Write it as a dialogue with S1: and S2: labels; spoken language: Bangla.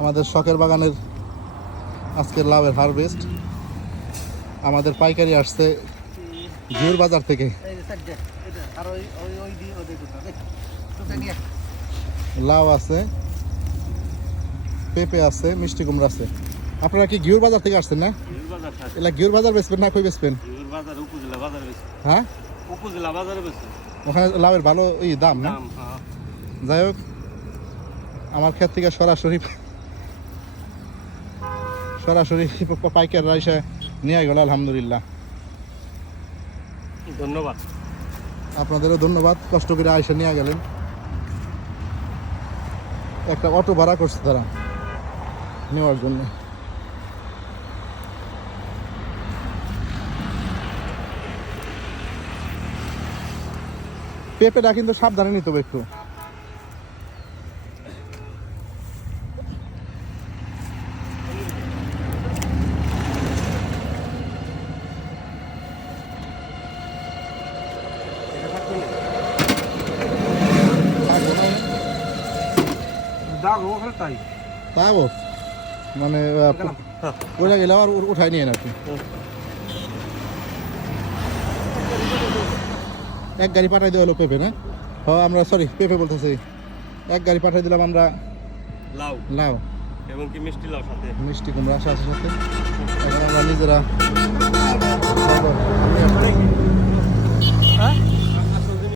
S1: আমাদের শখের বাগানের আজকের লাভের হারভেস্ট। আমাদের পাইকারি আসছে ঘিউর বাজার থেকে।
S2: ওই ওই ওই
S1: লাউ আছে পেঁপে আছে মিষ্টি কুমড়া আছে। আপনারা কি ঘিউর বাজার থেকে আসছেন না? এলা ঘিউর বাজার বেচবেন না কই বেচবেন? হ্যাঁ? ওখানে লাউয়ের ভালো ই দাম না?
S3: হ্যাঁ।
S1: যাই হোক আমার ক্ষেত থেকে সরাসরি সরাসরি পাইকাররা এসে নিয়ে গেল আলহামদুলিল্লাহ।
S3: ধন্যবাদ।
S1: আপনাদেরও ধন্যবাদ কষ্ট করে আইসা নিয়ে গেলেন। একটা অটো ভাড়া করছে তারা নেওয়ার জন্য। পেঁপেটা কিন্তু সাবধানে নিতে হবে একটু
S2: দাগ ওখানে তাই।
S1: মানে ওইটা গেলে আবার উঠাই নিয়ে আপনি এক গাড়ি পাঠাই দেওয়া হলো পেঁপে না? হ্যাঁ আমরা সরি পেঁপে বলতেছি। এক গাড়ি পাঠাই দিলাম আমরা
S3: লাউ।
S1: লাউ।
S3: এবং কি মিষ্টি লাউ সাথে।
S1: মিষ্টি কুমড়া সাথে সাথে। এখন আমরা নিজেরা